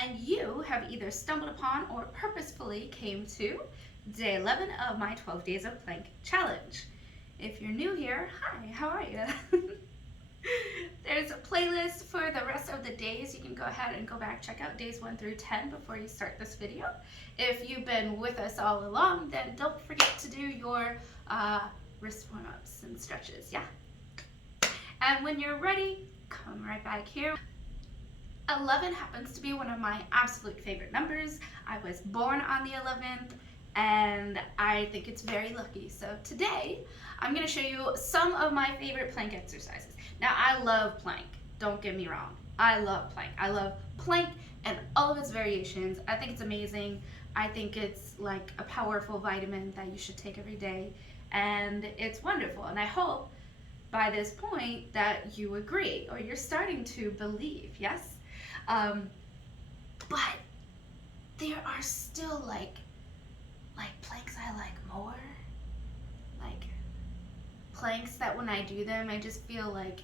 and you have either stumbled upon or purposefully came to day 11 of my 12 Days of Plank Challenge. If you're new here, hi, how are you? There's a playlist for the rest of the days. You can go ahead and go back, check out days 1 through 10 before you start this video. If you've been with us all along, then don't forget to do your wrist warm-ups and stretches, yeah? And when you're ready, come right back here. 11 happens to be one of my absolute favorite numbers. I was born on the 11th, and I think it's very lucky. So today, I'm going to show you some of my favorite plank exercises. Now, I love plank. Don't get me wrong. I love plank. I love plank and all of its variations. I think it's amazing. I think it's like a powerful vitamin that you should take every day, and it's wonderful. And I hope by this point that you agree, or you're starting to believe, yes? But there are still like planks I like more. Like planks that when I do them, I just feel like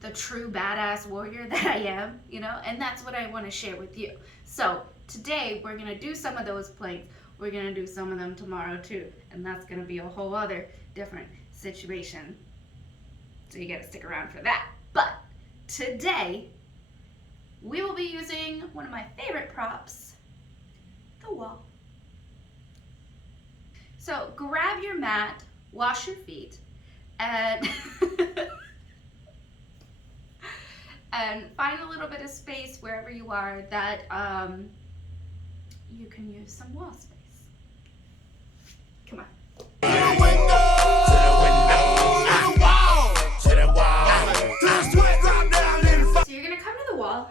the true badass warrior that I am, you know? And that's what I want to share with you. So today we're gonna do some of those planks. We're gonna do some of them tomorrow too. And that's gonna be a whole other different situation. So you gotta stick around for that. But today, we will be using one of my favorite props, the wall. So grab your mat, wash your feet, and and find a little bit of space wherever you are that you can use some wall space. Come on. So you're gonna come to the wall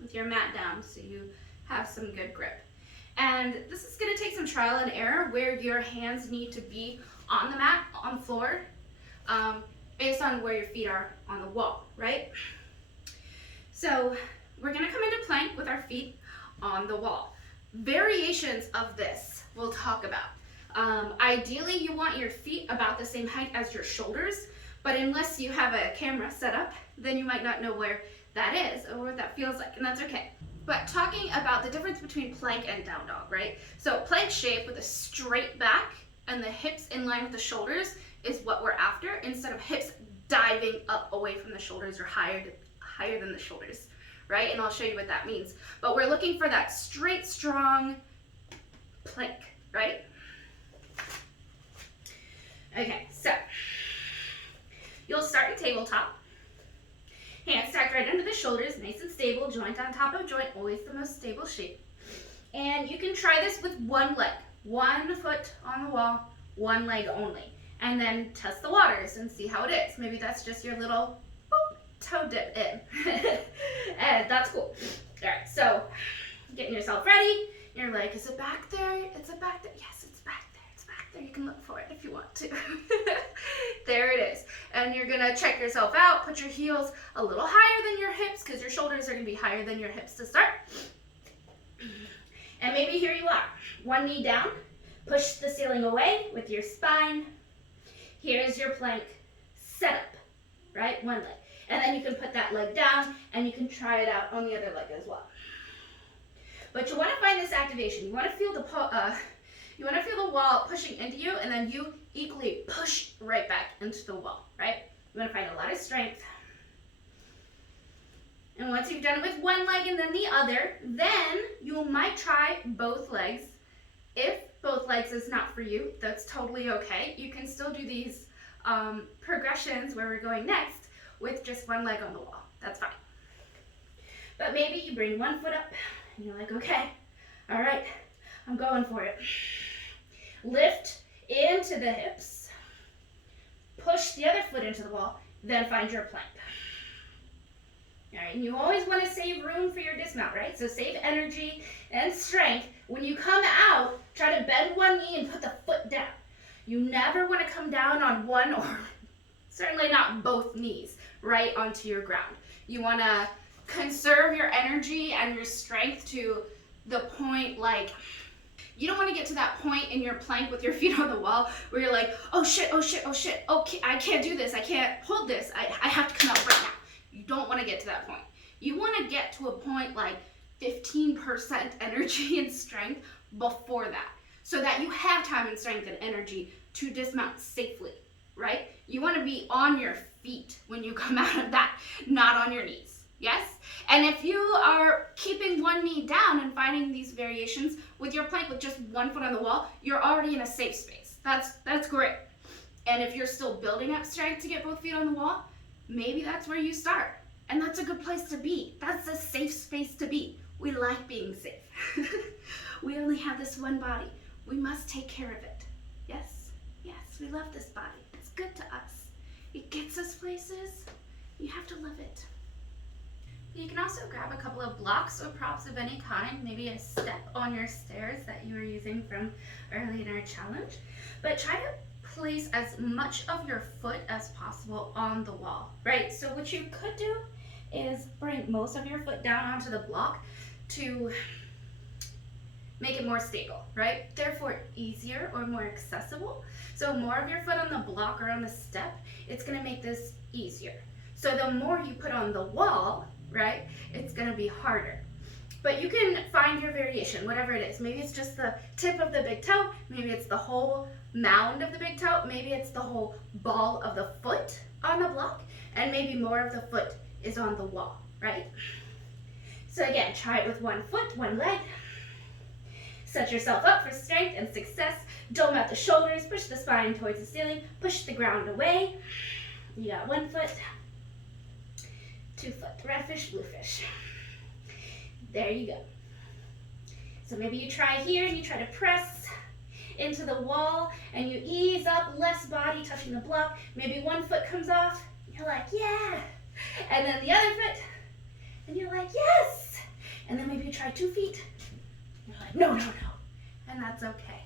with your mat down so you have some good grip. And this is going to take some trial and error where your hands need to be on the mat, on the floor, based on where your feet are on the wall, right? So we're going to come into plank with our feet on the wall. Variations of this we'll talk about. Ideally, you want your feet about the same height as your shoulders, but unless you have a camera set up, then you might not know where that is or what that feels like, and that's okay. But talking about the difference between plank and down dog, right? So plank shape with a straight back and the hips in line with the shoulders is what we're after, instead of hips diving up away from the shoulders or higher than the shoulders, right? And I'll show you what that means. But we're looking for that straight, strong plank, right? Okay, so you'll start in tabletop. Hands stacked right under the shoulders, nice and stable, joint on top of joint, always the most stable shape. And you can try this with one leg, 1 foot on the wall, 1 leg only. And then test the waters and see how it is. Maybe that's just your little boop, toe dip in. And that's cool. All right, so getting yourself ready. You're like, is it back there? Is it back there? Yes, it's back there. It's back there. You can look for it if you want to. There it is. And you're gonna check yourself out, put your heels a little higher than your hips because your shoulders are gonna be higher than your hips to start. And maybe here you are, 1 knee down, push the ceiling away with your spine. Here's your plank setup, right? 1 leg. And then you can put that leg down and you can try it out on the other leg as well. But you wanna find this activation. You wanna feel the wall pushing into you, and then you equally push right back into the wall, right? You want to find a lot of strength. And once you've done it with 1 leg and then the other, then you might try both legs. If both legs is not for you, that's totally okay. You can still do these progressions where we're going next with just 1 leg on the wall. That's fine. But maybe you bring 1 foot up and you're like, okay, all right, I'm going for it. Lift into the hips, push the other foot into the wall, then find your plank. All right, and you always want to save room for your dismount, right? So save energy and strength. When you come out, try to bend 1 knee and put the foot down. You never want to come down on one, or certainly not both knees, right onto your ground. You want to conserve your energy and your strength to the point, like, you don't want to get to that point in your plank with your feet on the wall where you're like, oh shit, oh shit, oh shit, okay, I can't do this, I can't hold this, I have to come out right now. You don't want to get to that point. You want to get to a point like 15% energy and strength before that, so that you have time and strength and energy to dismount safely, right? You want to be on your feet when you come out of that, not on your knees, yes? And if you are keeping one knee down and finding these variations with your plank with just one foot on the wall, you're already in a safe space. That's great. And if you're still building up strength to get both feet on the wall, maybe that's where you start. And that's a good place to be. That's a safe space to be. We like being safe. We only have this one body. We must take care of it. Yes, yes, we love this body. It's good to us. It gets us places. You have to love it. You can also grab a couple of blocks or props of any kind, maybe a step on your stairs that you were using from early in our challenge. But try to place as much of your foot as possible on the wall, right? So what you could do is bring most of your foot down onto the block to make it more stable, right? Therefore easier or more accessible. So more of your foot on the block or on the step, it's gonna make this easier. So the more you put on the wall, right, it's gonna be harder. But you can find your variation, whatever it is. Maybe it's just the tip of the big toe, maybe it's the whole mound of the big toe, maybe it's the whole ball of the foot on the block, and maybe more of the foot is on the wall, right? So again, try it with one foot, one leg. Set yourself up for strength and success. Dome out the shoulders, push the spine towards the ceiling, push the ground away. You got 1 foot, 2 foot, redfish, bluefish. There you go. So maybe you try here and you try to press into the wall and you ease up, less body touching the block. Maybe 1 foot comes off, you're like, yeah. And then the other foot, and you're like, yes. And then maybe you try 2 feet, you're like, no, no, no. And that's okay.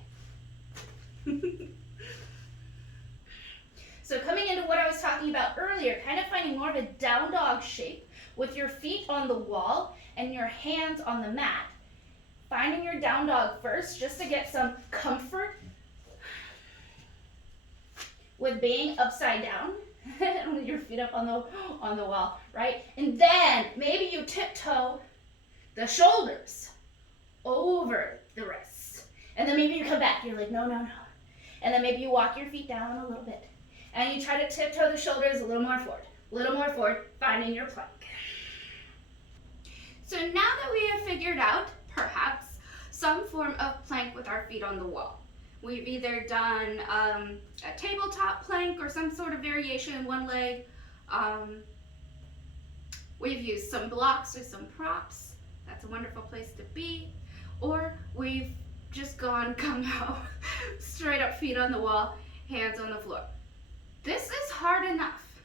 So coming into what I was talking about earlier, kind of finding more of a down dog shape with your feet on the wall and your hands on the mat. Finding your down dog first just to get some comfort with being upside down with your feet up on the wall, right? And then maybe you tiptoe the shoulders over the wrists. And then maybe you come back, you're like, no, no, no. And then maybe you walk your feet down a little bit. And you try to tiptoe the shoulders a little more forward, finding your plank. So now that we have figured out, perhaps, some form of plank with our feet on the wall. We've either done a tabletop plank or some sort of variation, one leg. We've used some blocks or some props. That's a wonderful place to be. Or we've just gone gung ho, straight up feet on the wall, hands on the floor. This is hard enough,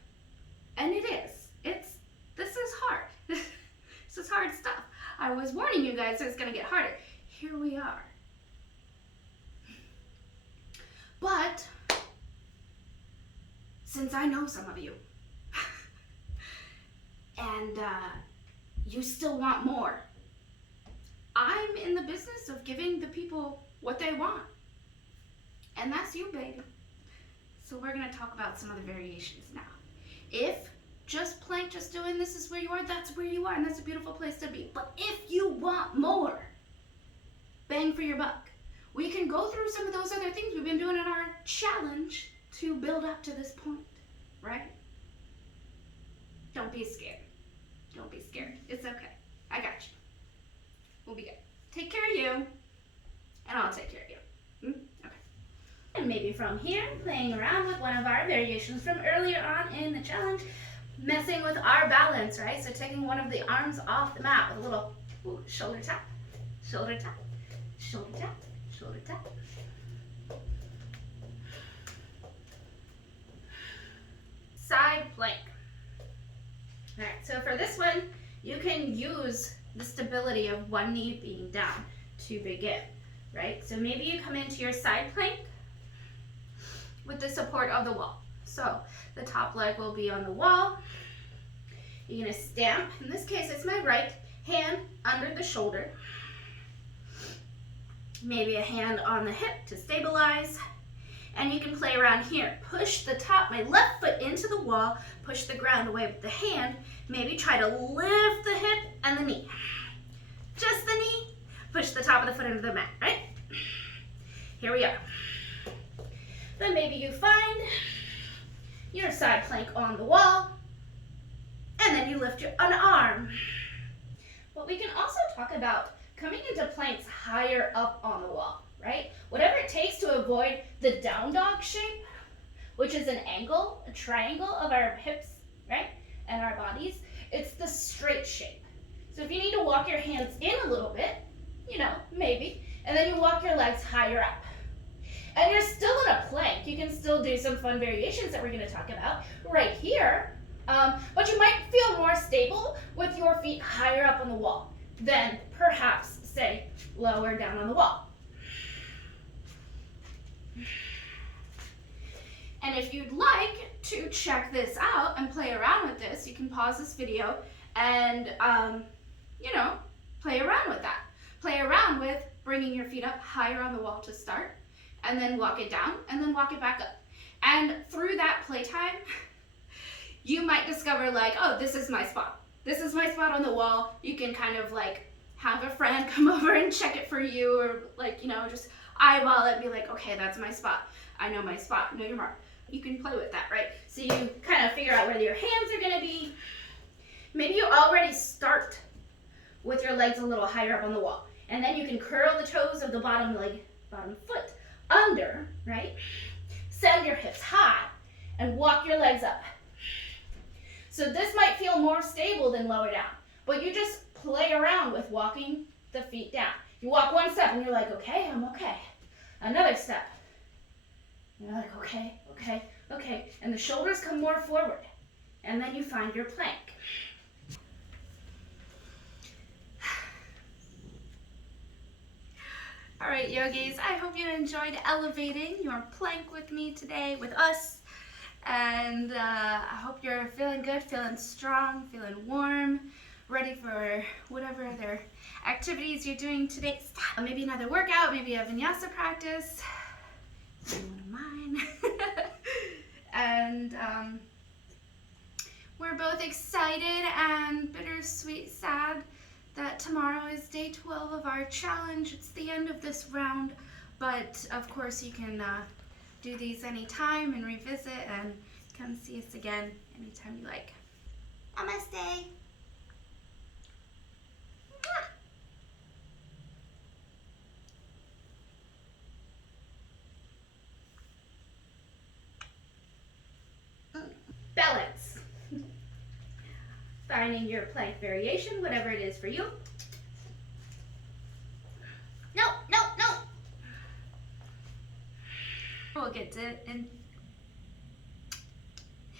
and it is. This is hard. This is hard stuff. I was warning you guys it's gonna get harder. Here we are. But since I know some of you, and you still want more, I'm in the business of giving the people what they want, and that's you, baby. So we're gonna talk about some of the variations now. If just plank, just doing this is where you are, that's where you are, and that's a beautiful place to be. But if you want more, bang for your buck. We can go through some of those other things we've been doing in our challenge to build up to this point, right? Don't be scared. Don't be scared. It's okay. I got you. We'll be good. Take care of you, and I'll take care of you. Okay. And maybe from here, playing around with one of our variations from earlier on in the challenge, messing with our balance, right? So taking one of the arms off the mat with a little shoulder tap, shoulder tap, shoulder tap, shoulder tap. Side plank. All right, so for this one, you can use the stability of one knee being down to begin, right? So maybe you come into your side plank with the support of the wall. So the top leg will be on the wall. You're gonna stamp, in this case it's my right hand under the shoulder. Maybe a hand on the hip to stabilize. And you can play around here. Push the top, my left foot into the wall, push the ground away with the hand. Maybe try to lift the hip and the knee. just the knee, push the top of the foot into the mat, right? Here we are. Then maybe you find your side plank on the wall, and then you lift an arm. But we can also talk about coming into planks higher up on the wall, right? Whatever it takes to avoid the down dog shape, which is an angle, a triangle of our hips, right? And our bodies, it's the straight shape. So if you need to walk your hands in a little bit, you know, maybe, and then you walk your legs higher up. And you're still in a plank. You can still do some fun variations that we're going to talk about right here. But you might feel more stable with your feet higher up on the wall than perhaps, say, lower down on the wall. And if you'd like to check this out and play around with this, you can pause this video and, you know, play around with that. Play around with bringing your feet up higher on the wall to start, and then walk it down, and then walk it back up. And through that playtime, you might discover like, oh, this is my spot. This is my spot on the wall. You can kind of like have a friend come over and check it for you, or like, you know, just eyeball it and be like, okay, that's my spot. I know my spot, know your mark. You can play with that, right? So you kind of figure out where your hands are gonna be. Maybe you already start with your legs a little higher up on the wall. And then you can curl the toes of the bottom foot under, right? Send your hips high and walk your legs up. So this might feel more stable than lower down, but you just play around with walking the feet down. You walk one step and you're like, okay, I'm okay. Another step. You're like, okay, okay, okay. And the shoulders come more forward. And then you find your plank. All right, yogis, I hope you enjoyed elevating your plank with me today, with us. And I hope you're feeling good, feeling strong, feeling warm, ready for whatever other activities you're doing today. Maybe another workout, maybe a vinyasa practice. One of mine. And we're both excited and bittersweet sad that tomorrow is day 12 of our challenge. It's the end of this round, but of course you can do these anytime and revisit and come see us again anytime you like. Namaste. Balance. Finding your plank variation, whatever it is for you. No, no, no. We'll get to